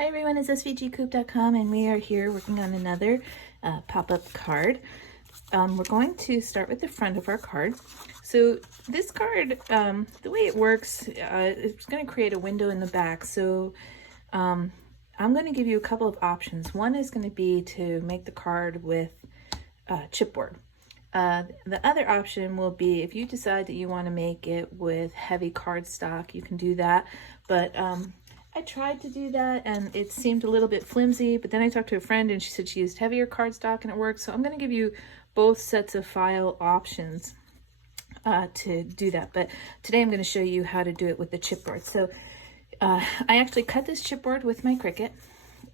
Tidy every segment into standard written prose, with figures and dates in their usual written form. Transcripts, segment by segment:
Hi everyone, it's svgcoop.com and we are here working on another pop-up card. We're going to start with the front of our card. So this card, the way it works, it's going to create a window in the back. So I'm going to give you a couple of options. One is going to be to make the card with chipboard. The other option will be if you decide that you want to make it with heavy cardstock, you can do that. But I tried to do that and it seemed a little bit flimsy, but then I talked to a friend and she said she used heavier cardstock and it worked. So I'm going to give you both sets of file options to do that. But today I'm going to show you how to do it with the chipboard. So I actually cut this chipboard with my Cricut.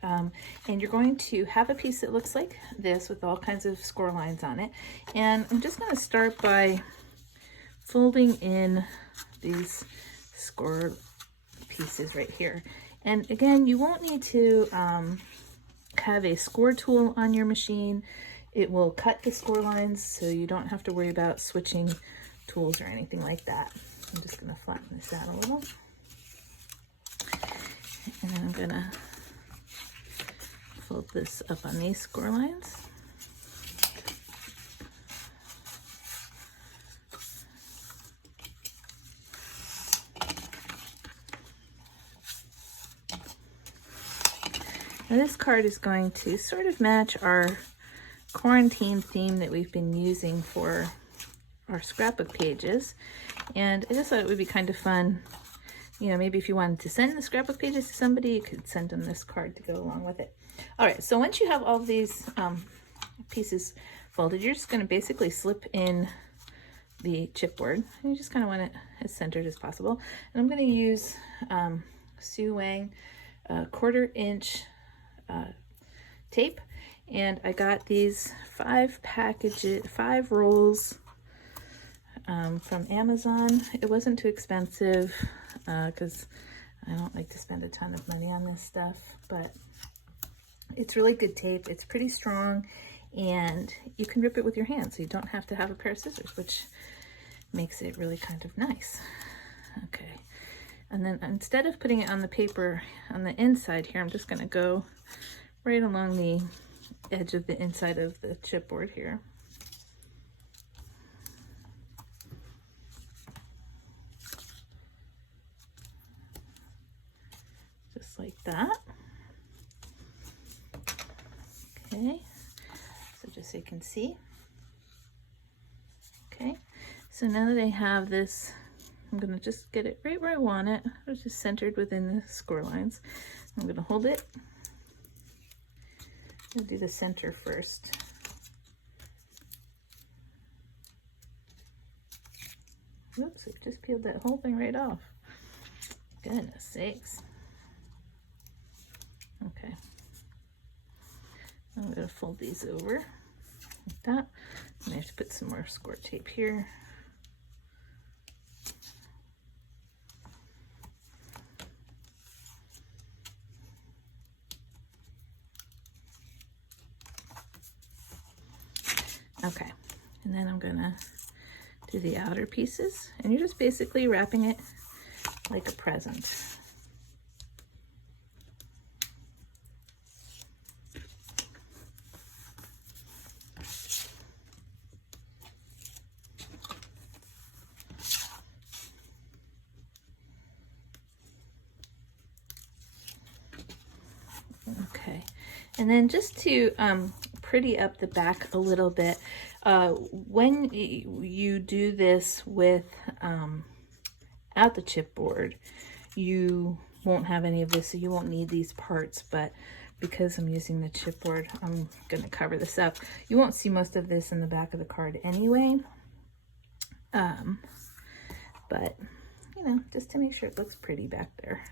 And you're going to have a piece that looks like this with all kinds of score lines on it. And I'm just going to start by folding in these score pieces right here. And again, you won't need to have a score tool on your machine. It will cut the score lines, so you don't have to worry about switching tools or anything like that. I'm just going to flatten this out a little. And then I'm going to fold this up on these score lines. Now this card is going to sort of match our quarantine theme that we've been using for our scrapbook pages. And I just thought it would be kind of fun. You know, maybe if you wanted to send the scrapbook pages to somebody, you could send them this card to go along with it. All right, so once you have all these pieces folded, you're just going to basically slip in the chipboard. And you just kind of want it as centered as possible. And I'm going to use Sue Wang 1/4" tape, and I got these 5 rolls from Amazon. It wasn't too expensive because I don't like to spend a ton of money on this stuff, but it's really good tape. It's pretty strong and you can rip it with your hand, so you don't have to have a pair of scissors, which makes it really kind of nice. Okay, and then instead of putting it on the paper on the inside here, I'm just going to go right along the edge of the inside of the chipboard here. Just like that. Okay, so just so you can see. Okay, so now that I have this, I'm going to just get it right where I want it. It's just centered within the score lines. I'm going to hold it. I'll do the center first. Oops, it just peeled that whole thing right off. Goodness sakes. Okay. I'm going to fold these over like that. And I have to put some more score tape here. Okay, and then I'm gonna do the outer pieces, and you're just basically wrapping it like a present. Okay, and then just to pretty up the back a little bit, when you do this with out the chipboard, you won't have any of this, so you won't need these parts, but because I'm using the chipboard, I'm going to cover this up. You won't see most of this in the back of the card anyway, but you know, just to make sure it looks pretty back there.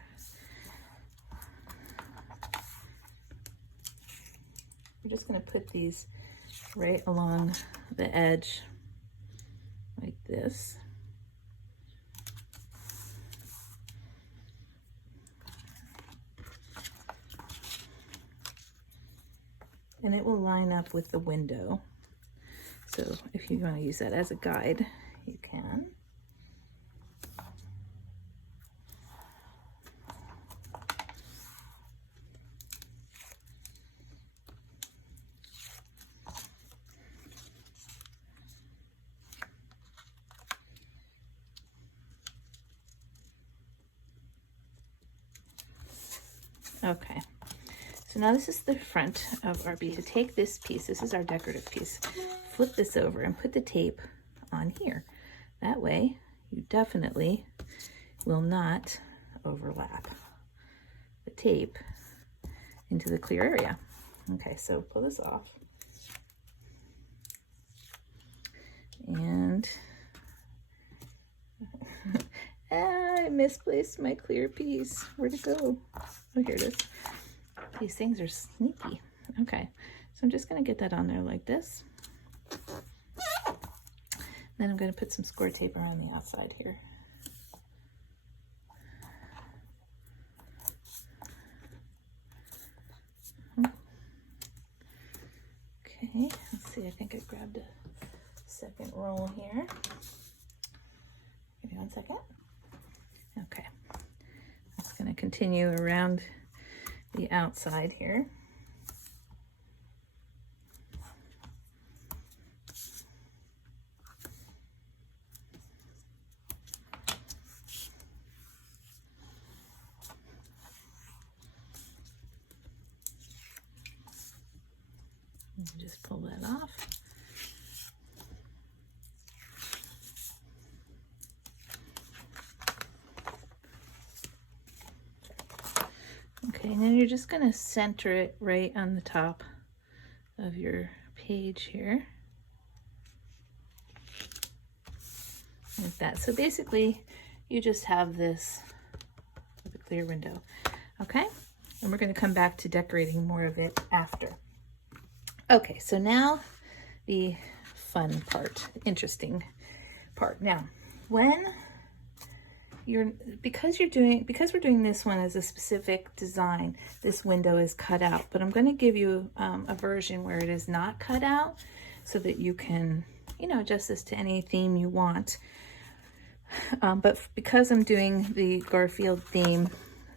We're just going to put these right along the edge like this. And it will line up with the window. So if you want to use that as a guide, you can. Okay, so now this is the front of our piece. So take this piece, this is our decorative piece, flip this over and put the tape on here. That way you definitely will not overlap the tape into the clear area. Okay, so pull this off. And I misplaced my clear piece. Where'd it go? Oh, here it is. These things are sneaky. Okay, so I'm just gonna get that on there like this. Then I'm gonna put some score tape around the outside here. Okay, let's see, I think I grabbed a second roll here. Give me 1 second. Okay, I'm just gonna continue around the outside here. Just pull that off. Okay, and then you're just going to center it right on the top of your page here. Like that. So basically, you just have this with a clear window. Okay, and we're going to come back to decorating more of it after. Okay, so now the fun part, interesting part. Now, because we're doing this one as a specific design, this window is cut out, but I'm going to give you a version where it is not cut out so that you can, adjust this to any theme you want. But because I'm doing the Garfield theme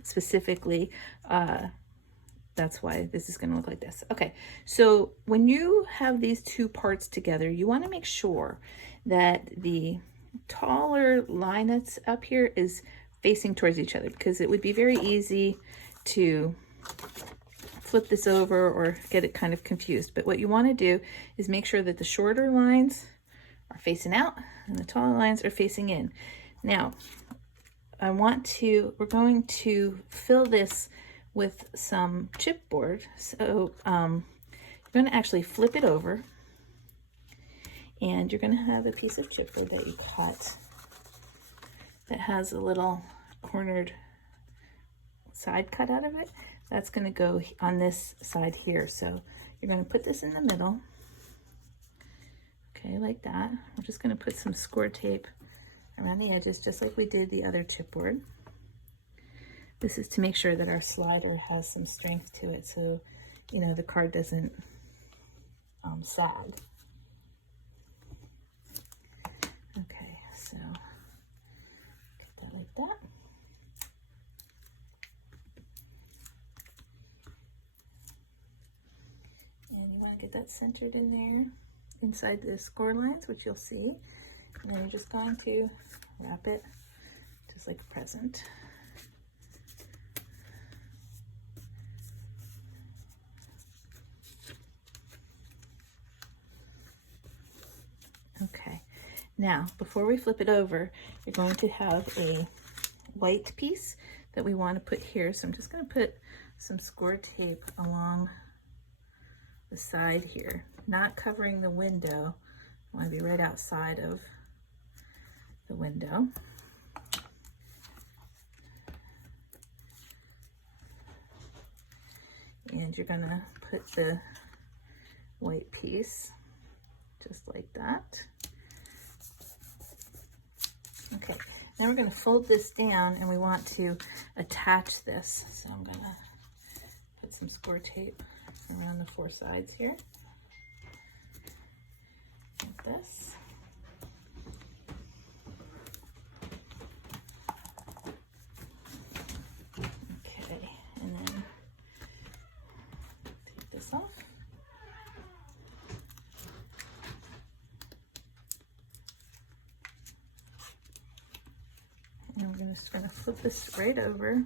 specifically, that's why this is going to look like this. Okay, so when you have these two parts together, you want to make sure that the taller line that's up here is facing towards each other, because it would be very easy to flip this over or get it kind of confused. But what you want to do is make sure that the shorter lines are facing out and the taller lines are facing in. Now, we're going to fill this with some chipboard. So you're going to actually flip it over, and you're going to have a piece of chipboard that you cut that has a little cornered side cut out of it. That's going to go on this side here. So you're going to put this in the middle. Okay, like that. We're just going to put some score tape around the edges, just like we did the other chipboard. This is to make sure that our slider has some strength to it, so the card doesn't sag. Okay, so get that like that. And you want to get that centered in there inside the score lines, which you'll see. And then you're just going to wrap it just like a present. Okay, now before we flip it over, you're going to have a white piece that we want to put here. So I'm just going to put some score tape along the side here, not covering the window. I want to be right outside of the window. And you're going to put the white piece just like that. Okay, now we're going to fold this down, and we want to attach this. So I'm going to put some score tape around the four sides here, like this. Okay, and then take this off. And we're just going to flip this right over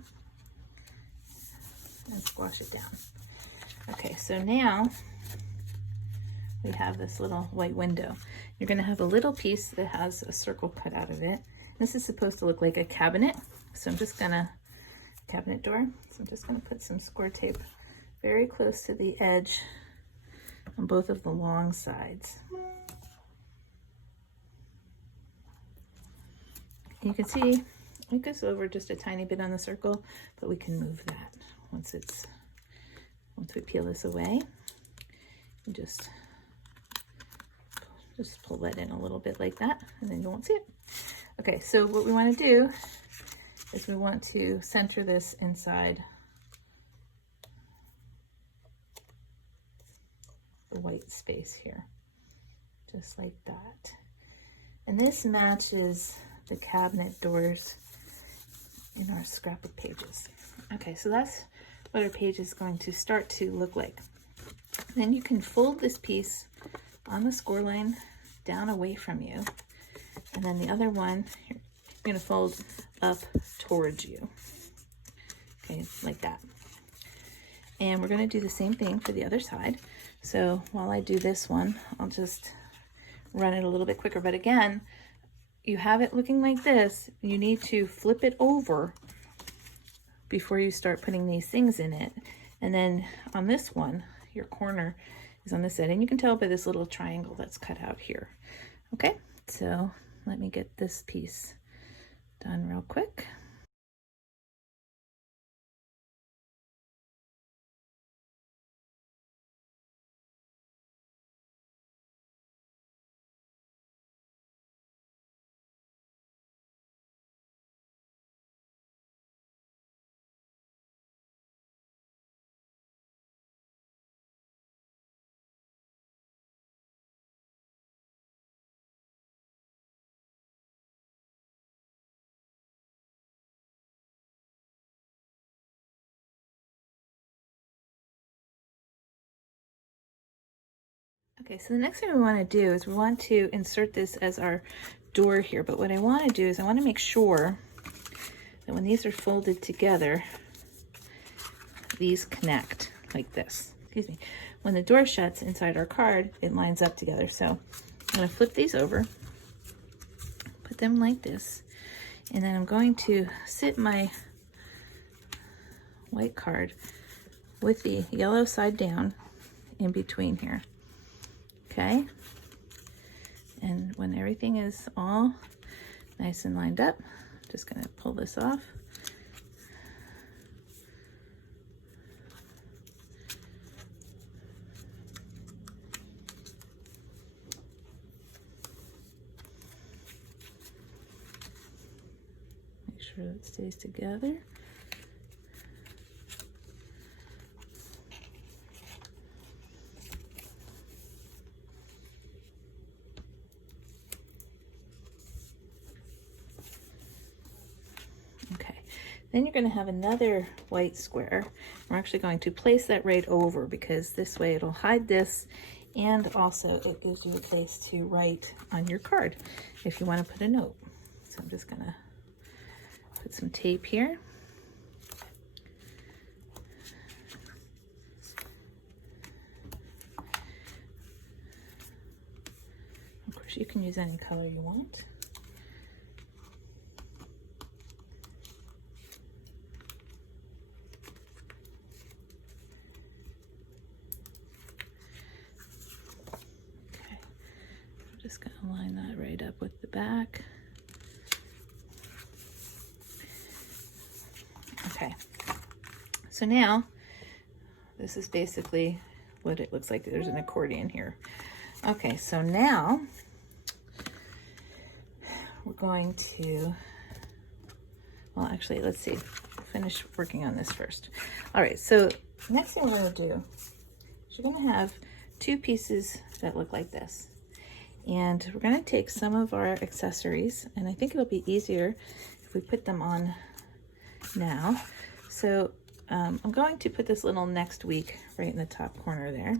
and squash it down. Okay, so now we have this little white window. You're gonna have a little piece that has a circle cut out of it. This is supposed to look like a cabinet. So I'm just gonna, cabinet door. So I'm just gonna put some score tape very close to the edge on both of the long sides. You can see it goes over just a tiny bit on the circle, but we can move that once we peel this away. And just pull that in a little bit like that, and then you won't see it. Okay, so what we want to do is we want to center this inside the white space here, just like that. And this matches the cabinet doors in our scrapbook pages. Okay, so that's what our page is going to start to look like. Then you can fold this piece on the score line down away from you, and then the other one you're going to fold up towards you, okay, like that. And we're going to do the same thing for the other side. So while I do this one, I'll just run it a little bit quicker. But again, you have it looking like this. You need to flip it over before you start putting these things in it. And then on this one, your corner is on this side, and you can tell by this little triangle that's cut out here. Okay, so let me get this piece done real quick. Okay, so the next thing we want to do is we want to insert this as our door here. But what I want to do is I want to make sure that when these are folded together, these connect like this. Excuse me. When the door shuts inside our card, it lines up together. So I'm going to flip these over, put them like this, and then I'm going to sit my white card with the yellow side down in between here. Okay, and when everything is all nice and lined up, I'm just going to pull this off. Make sure it stays together. Then you're going to have another white square. We're actually going to place that right over, because this way it'll hide this, and also it gives you a place to write on your card if you want to put a note. So I'm just going to put some tape here. Of course, you can use any color you want. Just going to line that right up with the back. Okay, so now this is basically what it looks like. There's an accordion here. Okay, so now we're going to, well, actually, let's see, finish working on this first. All right, so next thing we're going to do is you're going to have two pieces that look like this. And we're going to take some of our accessories, and I think it'll be easier if we put them on now. So I'm going to put this little next week right in the top corner there.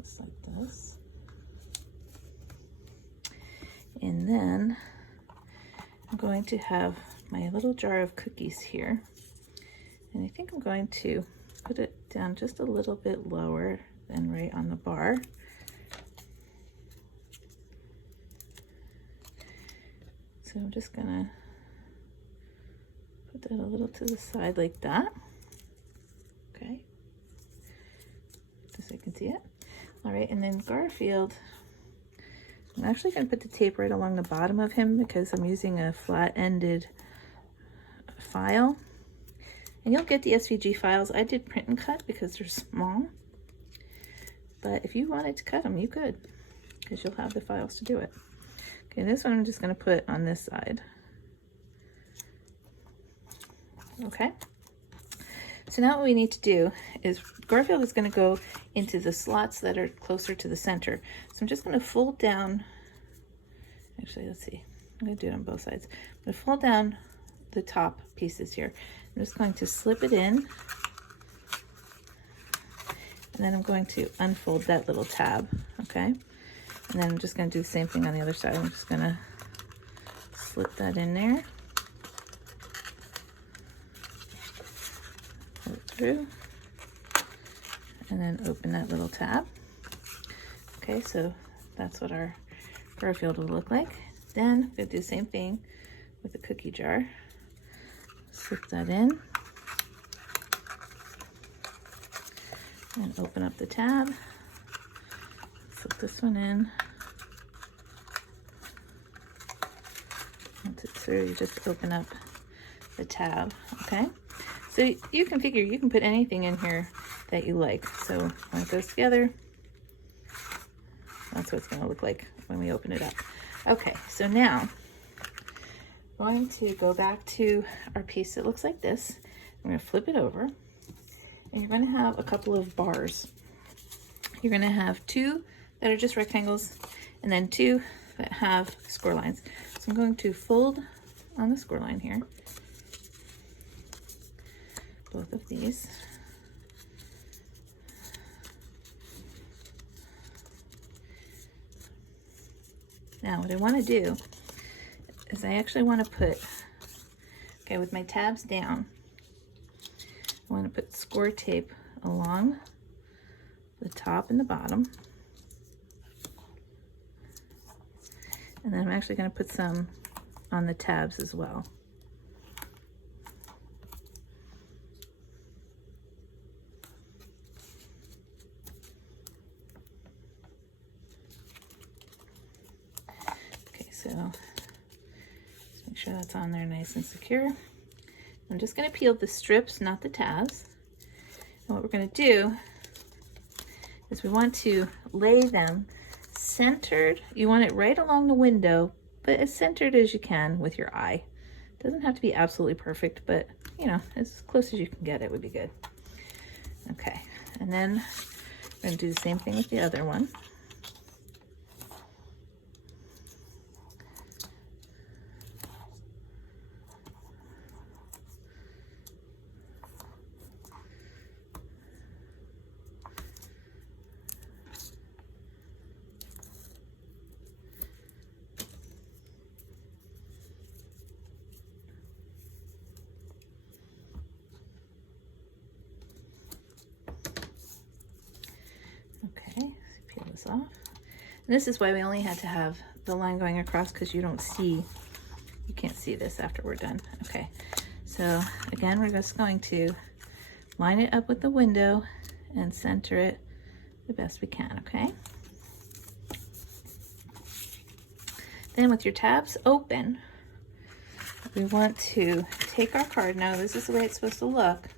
Just like this. And then I'm going to have my little jar of cookies here. And I think I'm going to put it down just a little bit lower than right on the bar. So I'm just gonna put that a little to the side like that. Okay, just so you can see it. All right, and then Garfield, I'm actually gonna put the tape right along the bottom of him because I'm using a flat-ended file. And you'll get the SVG files. I did print and cut because they're small. But if you wanted to cut them, you could, because you'll have the files to do it. Okay, this one I'm just gonna put on this side. Okay. So now what we need to do is Garfield is going to go into the slots that are closer to the center. So I'm just going to fold down, actually, let's see, I'm going to do it on both sides. I'm going to fold down the top pieces here. I'm just going to slip it in, and then I'm going to unfold that little tab, okay? And then I'm just going to do the same thing on the other side. I'm just going to slip that in there. Through, and then open that little tab. Okay, so that's what our Garfield will look like. Then we'll do the same thing with the cookie jar. Slip that in and open up the tab. Slip this one in. Once it's through, you just open up the tab, okay? So you can figure you can put anything in here that you like. So when it goes together, that's what it's going to look like when we open it up. Okay, so now I'm going to go back to our piece that looks like this. I'm going to flip it over, and you're going to have a couple of bars. You're going to have two that are just rectangles, and then two that have score lines. So I'm going to fold on the score line here. Both of these. Now what I want to do is I actually want to put, okay, with my tabs down, I want to put score tape along the top and the bottom. And then I'm actually going to put some on the tabs as well. So just make sure that's on there nice and secure. I'm just going to peel the strips, not the tabs. And what we're going to do is we want to lay them centered. You want it right along the window, but as centered as you can with your eye. It doesn't have to be absolutely perfect, but you know, as close as you can get it would be good. Okay, and then we're going to do the same thing with the other one. Okay, so peel this off. And this is why we only had to have the line going across, because you can't see this after we're done. Okay, so again, we're just going to line it up with the window and center it the best we can, okay? Then with your tabs open, we want to take our card. Now this is the way it's supposed to look.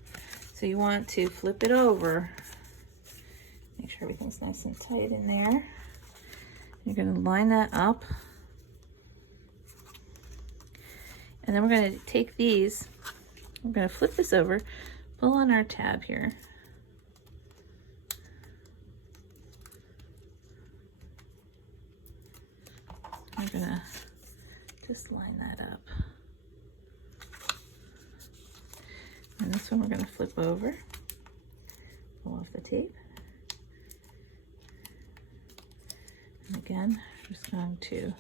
So you want to flip it over. Make sure everything's nice and tight in there. You're going to line that up. And then we're going to take these, we're going to flip this over, pull on our tab here. We're going to just line that up. And this one we're going to flip over, pull off the tape. And again, just going to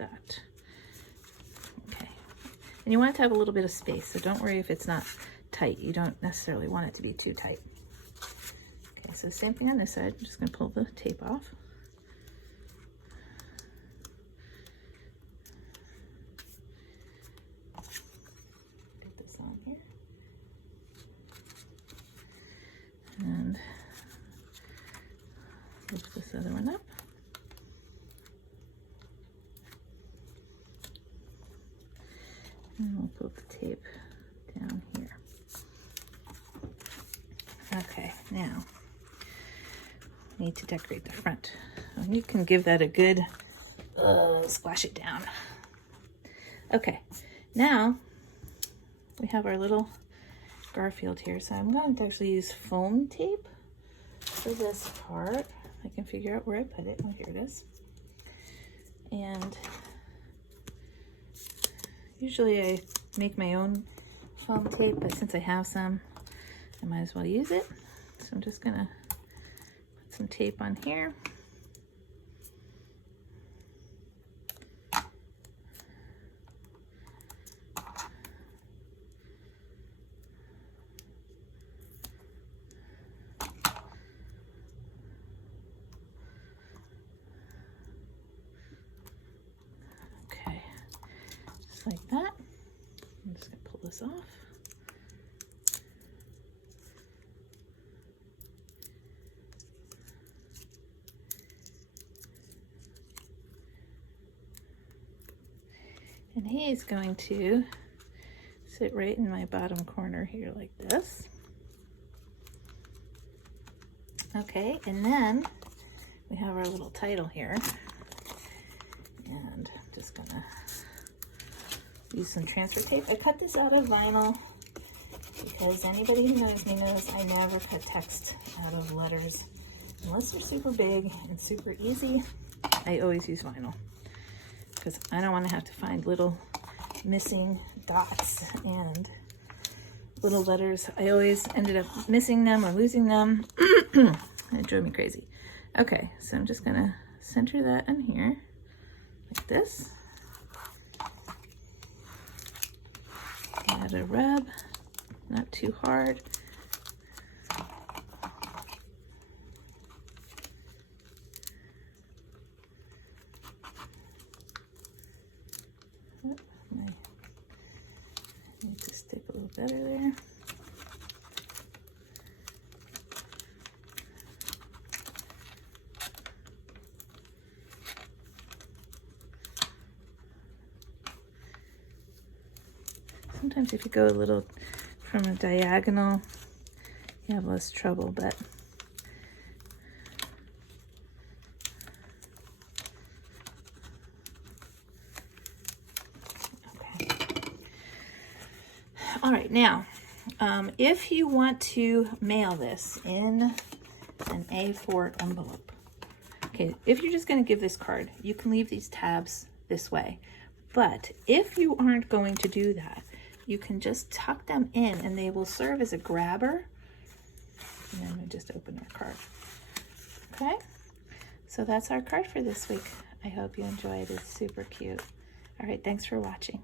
that. Okay. And you want it to have a little bit of space, so don't worry if it's not tight. You don't necessarily want it to be too tight. Okay, so same thing on this side. I'm just going to pull the tape off. Get this on here. And lift this other one up. And we'll put the tape down here. Okay, now we need to decorate the front. And you can give that a good splash it down. Okay, now we have our little Garfield here. So I'm going to actually use foam tape for this part. I can figure out where I put it. Oh, here it is. And usually I make my own foam tape, but since I have some, I might as well use it. So I'm just gonna put some tape on here. Okay, just like that. I'm just gonna pull this off. And he's going to sit right in my bottom corner here like this. Okay, and then we have our little title here. And I'm just gonna use some transfer tape. I cut this out of vinyl because anybody who knows me knows I never cut text out of letters. Unless they're super big and super easy, I always use vinyl, because I don't want to have to find little missing dots and little letters. I always ended up missing them or losing them. It drove me crazy. Okay, so I'm just gonna center that in here like this. Add a rub, not too hard. I need to stick a little better there. Sometimes if you go a little from a diagonal, you have less trouble, but all right, now, if you want to mail this in an A4 envelope, okay, if you're just going to give this card, you can leave these tabs this way. But if you aren't going to do that, you can just tuck them in and they will serve as a grabber. And then we just open our card. Okay, so that's our card for this week. I hope you enjoyed it. It's super cute. All right, thanks for watching.